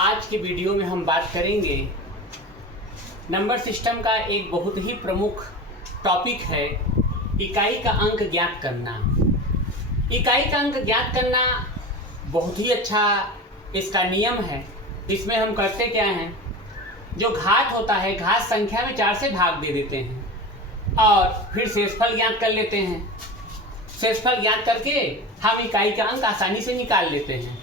आज की वीडियो में हम बात करेंगे नंबर सिस्टम का एक बहुत ही प्रमुख टॉपिक है इकाई का अंक ज्ञात करना। इकाई का अंक ज्ञात करना बहुत ही अच्छा इसका नियम है। इसमें हम करते क्या हैं, जो घात होता है घात संख्या में 4 से भाग दे देते हैं और फिर शेषफल ज्ञात कर लेते हैं। शेषफल ज्ञात करके हम इकाई का अंक आसानी से निकाल लेते हैं।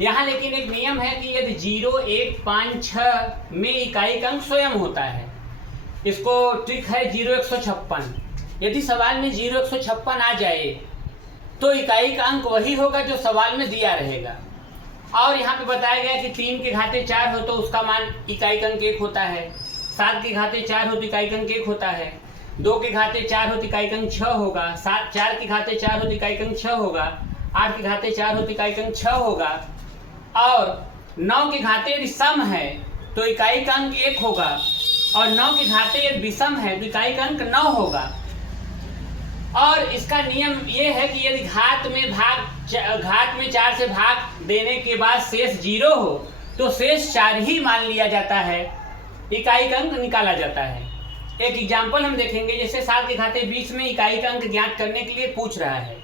यहाँ लेकिन एक नियम है कि यदि 0, 1, 5, 6 में इकाई का अंक स्वयं होता है, इसको ट्रिक है 0, 156। यदि सवाल में 0, 156 आ जाए तो इकाई का अंक वही होगा जो सवाल में दिया रहेगा। और यहाँ पे बताया गया कि 3 के घाते 4 हो तो उसका मान इकाई का अंक 1 होता है, 7 के घाते 4 हो तो इकाई का अंक 1 होता है, 2 के घाते 4 हो तो इकाई का अंक 6 होगा, 4 के घाते 4 हो तो इकाई का अंक 6 होगा, 8 के घाते 4 हो तो इकाई का अंक 6 होगा और 9 के घाते यदि सम है तो इकाई का अंक 1 होगा और 9 के घाते यदि विषम है तो इकाई का अंक 9 होगा। और इसका नियम ये है कि यदि घात में 4 से भाग देने के बाद शेष 0 हो तो शेष 4 ही मान लिया जाता है, इकाई का अंक निकाला जाता है। एक एग्जाम्पल हम देखेंगे, जैसे 7 के घाते 20 में इकाई का अंक ज्ञात करने के लिए पूछ रहा है।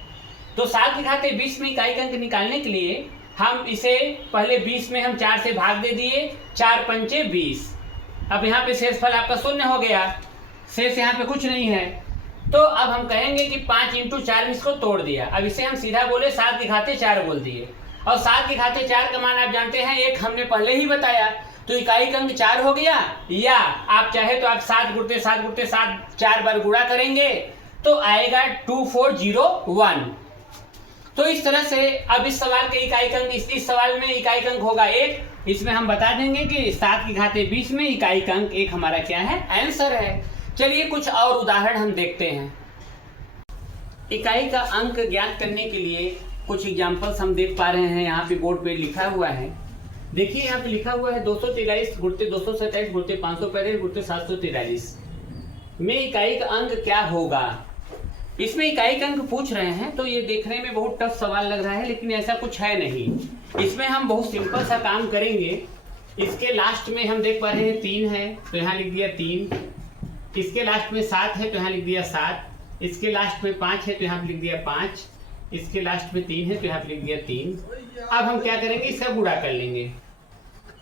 तो 7 के घाते 20 में इकाई का अंक निकालने के लिए हम इसे पहले 20 में हम 4 से भाग दे दिए, 4 पंचे 20। अब यहाँ पे शेषफल आपका 0 हो गया, शेष यहाँ पे कुछ नहीं है। तो अब हम कहेंगे कि 5 × 4 में इसको तोड़ दिया। अब इसे हम सीधा बोले 7 के घाते 4 बोल दिए और 7 के घाते 4 का मान आप जानते हैं 1, हमने पहले ही बताया। तो इकाई का अंक 4 हो गया, या आप चाहे तो आप 7 × 7 × 7 4 बार गुणा करेंगे तो आएगा 2401। तो इस तरह से अब इस सवाल के इकाई का अंक इस सवाल में इकाई का अंक होगा 1। इसमें हम बता देंगे कि 7 के घाते 20 में इकाई का अंक 1 हमारा क्या है, आंसर है। चलिए कुछ और उदाहरण हम देखते हैं। इकाई का अंक ज्ञात करने के लिए कुछ एग्जांपल्स हम देख पा रहे हैं। यहाँ पे बोर्ड पे लिखा हुआ है, देखिए यहाँ पे लिखा हुआ है 243 गुणित 227 गुणित 535 गुणित 743 में इकाई का अंक क्या होगा। इसमें इकाई का अंक पूछ रहे हैं तो ये देखने में बहुत टफ सवाल लग रहा है, लेकिन ऐसा कुछ है नहीं। इसमें हम बहुत सिंपल सा काम करेंगे। इसके लास्ट में हम देख पा रहे हैं 3 है तो यहाँ लिख दिया 3, इसके लास्ट में 7 है तो यहाँ लिख दिया 7, इसके लास्ट में 5 है तो यहाँ पे लिख दिया 5, इसके लास्ट में 3 है तो यहाँ पे लिख दिया 3। अब हम क्या करेंगे, इसका गुणा कर लेंगे।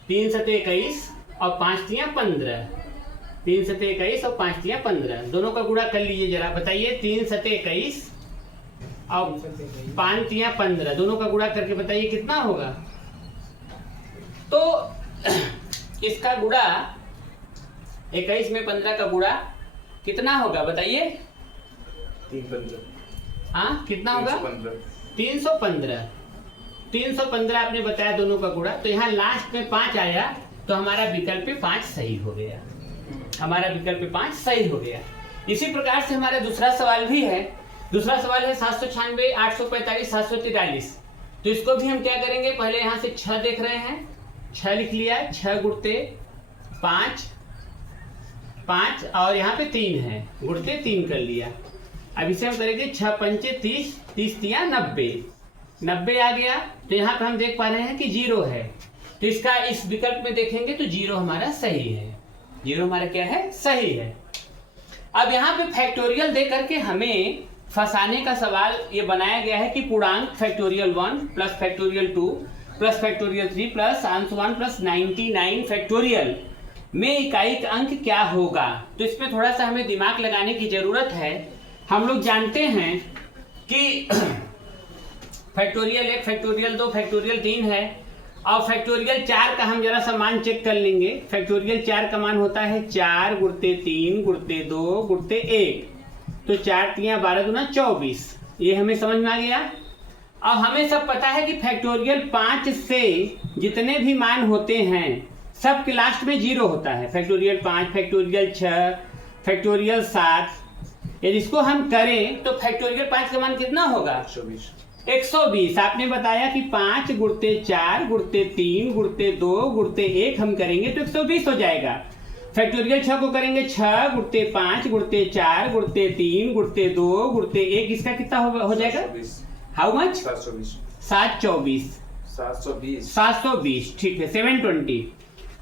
3 सते 21 और 5 तियां 15, 3 सते 21 और 5 तियां 15, दोनों का गुणा कर लीजिए जरा। बताइए 3 सते 21 और 5 तियां 15, दोनों का गुणा करके बताइए कितना होगा। तो इसका गुणा 21 में 15 का गुणा कितना होगा बताइए। 315। हाँ कितना होगा, 315। 315 आपने बताया दोनों का गुणा, तो यहाँ लास्ट में 5 आया तो हमारा विकल्प 5 सही हो गया, हमारा विकल्प 5 सही हो गया। इसी प्रकार से हमारा दूसरा सवाल भी है। दूसरा सवाल है 796 845 743। तो इसको भी हम क्या करेंगे, पहले यहाँ से 6 देख रहे हैं, 6 लिख लिया, 6 गुणते 5 5 और यहाँ पे 3 है, गुणते 3 कर लिया। अब इसे हम करेंगे 6 पंचे 30, 30 तियां 90, 90 आ गया। तो यहाँ पे हम देख पा रहे हैं कि 0 है, तो इसका इस विकल्प में देखेंगे तो 0 हमारा सही है, 0 हमारा क्या है, सही है। अब यहाँ पे फैक्टोरियल दे करके हमें फंसाने का सवाल ये बनाया गया है कि पूर्णांक factorial 1 plus factorial 2 plus factorial 3 plus अंश 1 प्लस 99 फैक्टोरियल में इकाई का अंक क्या होगा। तो इसमें थोड़ा सा हमें दिमाग लगाने की जरूरत है। हम लोग जानते हैं कि फैक्टोरियल 1 फैक्टोरियल 2 फैक्टोरियल 3 है और फैक्टोरियल 4 का हम जरा सा मान चेक कर लेंगे। फैक्टोरियल 4 का मान होता है 4 गुणते 3 गुणते 2 गुणते 1, तो 4 तियां 12 दूना 24, ये हमें समझ में आ गया। और हमें सब पता है कि फैक्टोरियल 5 से जितने भी मान होते हैं सब के लास्ट में 0 होता है। फैक्टोरियल 5 फैक्टोरियल 6 फैक्टोरियल 7, यदि इसको हम करें तो फैक्टोरियल 5 का मान कितना होगा, 120। आपने बताया कि 5 गुणते 4 गुणते 3 गुणते 2 गुणते 1 हम करेंगे तो 120 हो जाएगा। फैक्टोरियल 6 को करेंगे 6 गुणते 5 गुणते 4 गुणते 3 गुणते 2 गुणते 1, इसका कितना हो जाएगा, हाउ मच, 724। 720, ठीक है 720।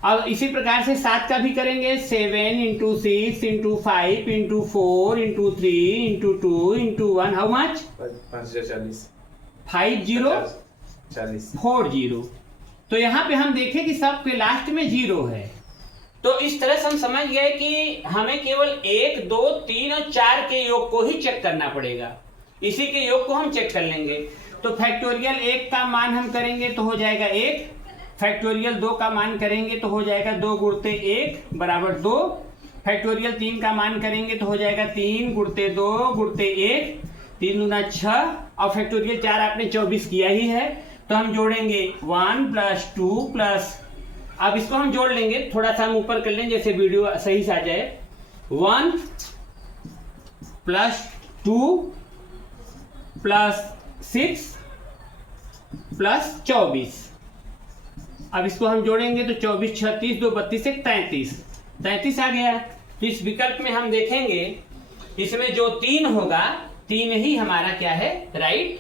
अब इसी प्रकार से 7 का भी करेंगे, 7 into 6 into 5 into 4 into 3 into 2 into 1, how much? 5040। तो यहाँ पे हम देखें कि सबके लास्ट में 0 है। तो इस तरह से हम समझ गए कि हमें केवल 1, 2, 3 और 4 के योग को ही चेक करना पड़ेगा। इसी के योग को हम चेक कर लेंगे। तो फैक्टोरियल 1 का मान हम करेंगे तो हो जाएगा 1, फैक्टोरियल 2 का मान करेंगे तो हो जाएगा 2 गुणते 1 बराबर 2, फैक्टोरियल 3 का मान करेंगे तो हो जाएगा 3 गुणते 2 गुणते 1, 3 दूना 6, और फैक्टोरियल 4 आपने 24 किया ही है। तो हम जोड़ेंगे 1 + 2 +, अब इसको हम जोड़ लेंगे, थोड़ा सा हम ऊपर कर लेंगे जैसे वीडियो सही से आ जाए। 1 + 2 + 6 + 24। अब इसको हम जोड़ेंगे तो 24 × 36 2 32 1 33 आ गया। तो इस विकल्प में हम देखेंगे इसमें जो 3 होगा 3 ही हमारा क्या है, राइट।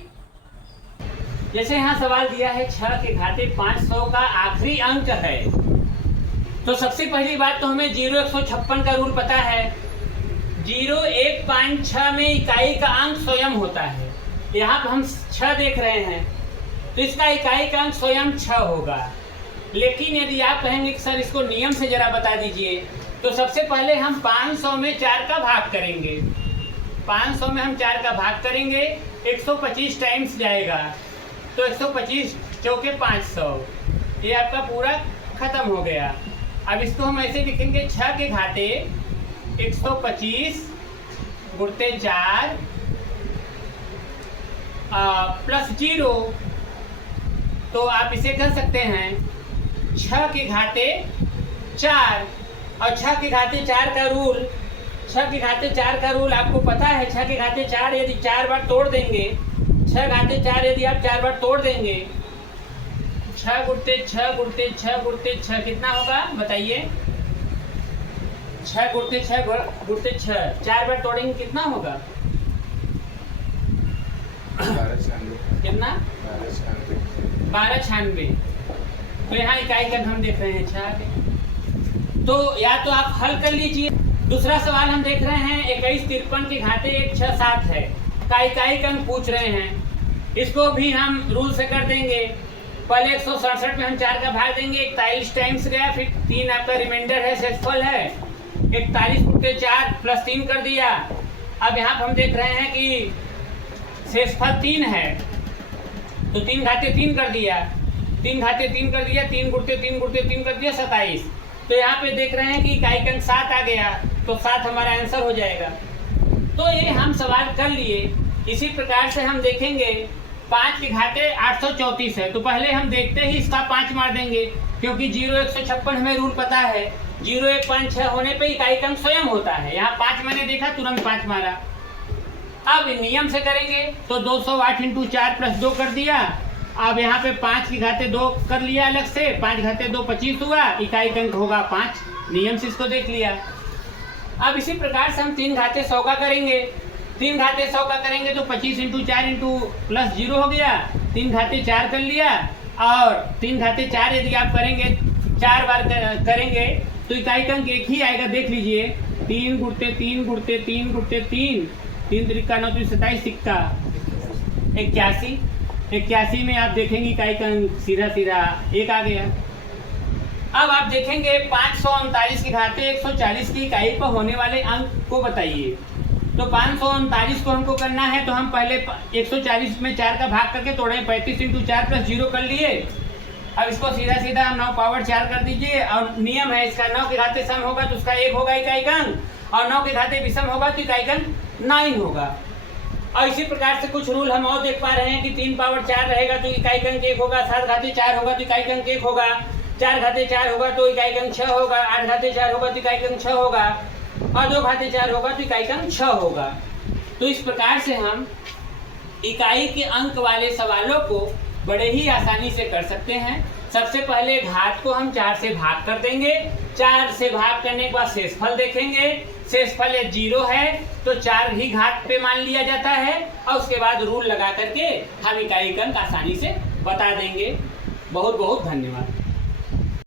जैसे यहाँ सवाल दिया है 6 के घाते 500 का आखिरी अंक है। तो सबसे पहली बात तो हमें 0 156 का रूल पता है। 0 1 5 6 में इकाई का अंक स्वयं होता है। यहाँ पर हम 6 देख रहे हैं तो इसका इकाई का अंक स्वयं 6 होगा। लेकिन यदि आप कहेंगे कि सर इसको नियम से जरा बता दीजिए, तो सबसे पहले हम 500 में 4 का भाग करेंगे। 500 में हम 4 का भाग करेंगे, 125 टाइम्स जाएगा तो 125 चौके 500, ये आपका पूरा खत्म हो गया। अब इसको हम ऐसे लिखेंगे 6 के घाते 125 गुणते 4 + 0। तो आप इसे कर सकते हैं 6 के घाते 4, और 6 के घाते 4 का रूल, 6 के घाते 4 का रूल आपको पता है। 6 के घाते 4 यदि 4 बार तोड़ देंगे, 6 घाते 4 यदि आप 4 बार तोड़ देंगे, 6 गुणते 6 गुणते 6 गुणते 6 कितना होगा बताइए? 6 गुणते 6 गुणते 6, 4 बार तोड़ेंगे कितना होगा? कितना? 1296। तो यहाँ इकाई का हम देख रहे हैं 6। तो या तो आप हल कर लीजिए। दूसरा सवाल हम देख रहे हैं 21 53 के घाते 1 6 7 है, का इकाई का अंक पूछ रहे हैं। इसको भी हम रूल से कर देंगे। पहले 167 में हम 4 का भाग देंगे, 41 टाइम्स गया, फिर 3 आपका रिमाइंडर है, शेषफल है 41 गुणते 4 + 3 कर दिया। अब यहाँ पर हम देख रहे हैं कि शेषफल 3 है तो 3 घाते 3 कर दिया, 3 घाते 3 कर दिया, 3 गुणते 3 गुणते 3 कर दिया 27। तो यहाँ पे देख रहे हैं कि इकाई का अंक 7 आ गया, तो 7 हमारा आंसर हो जाएगा। तो ये हम सवाल कर लिए। इसी प्रकार से हम देखेंगे 5 के घाते 834 है, तो पहले हम देखते ही इसका 5 मार देंगे, क्योंकि 0 156 हमें रूल पता है। 0 1 5 6 होने पे इकाई का अंक स्वयं होता है। यहाँ 5 मैंने देखा, तुरंत 5 मारा। अब नियम से करेंगे तो 208 × 4 + 2 कर दिया। अब यहाँ पे 5 के घाते 2 कर लिया अलग से, 5 घाते 2 25 हुआ, इकाई का अंक होगा 5। नियम से इसको देख लिया। अब इसी प्रकार से हम 3 घाते 100 का करेंगे। 3 घाते 100 का करेंगे तो 25 × 4 + 0 हो गया। 3 घाते 4 कर लिया, और 3 घाते 4 यदि आप करेंगे 4 बार करेंगे तो इकाई का अंक एक ही आएगा, देख लीजिए। 3 गुणते 3 गुणते 3 गुणते 3, 3 त्रिका 9 27 सिक्का 81। 81 में आप देखेंगे इकाई का अंक सीधा 1 आ गया। अब आप देखेंगे 539 के घाते 140 की इकाई पर होने वाले अंक को बताइए। तो 539 को हमको करना है, तो हम पहले 140 में 4 का भाग करके तोड़े, 35 × 4 + 0 कर लिए। अब इसको सीधा सीधा हम 9 पावर 4 कर दीजिए, और नियम है इसका 9 के घाते सम होगा तो उसका 1 होगा इकाई का अंक, और 9 के घाते विषम होगा तो इकाई का अंक 9 होगा। और इसी प्रकार से कुछ रूल हम और देख पा रहे हैं कि 3 पावर 4 रहेगा तो इकाई का अंक 1 होगा, 7 घाते 4 होगा तो इकाई का अंक 1 होगा, 4 घाते 4 होगा तो इकाई का अंक 6 होगा, 8 घाते 4 होगा तो इकाई का अंक 6 होगा, और 2 घाते 4 होगा तो इकाई का अंक 6 होगा। तो इस प्रकार से हम इकाई के अंक वाले सवालों को बड़े ही आसानी से कर सकते हैं। सबसे पहले घात को हम 4 से भाग कर देंगे, 4 से भाग करने के बाद शेषफल देखेंगे। शेषफल 0 है तो 4 ही घात पे मान लिया जाता है, और उसके बाद रूल लगा करके हम इकाई का अंक आसानी से बता देंगे। बहुत बहुत धन्यवाद।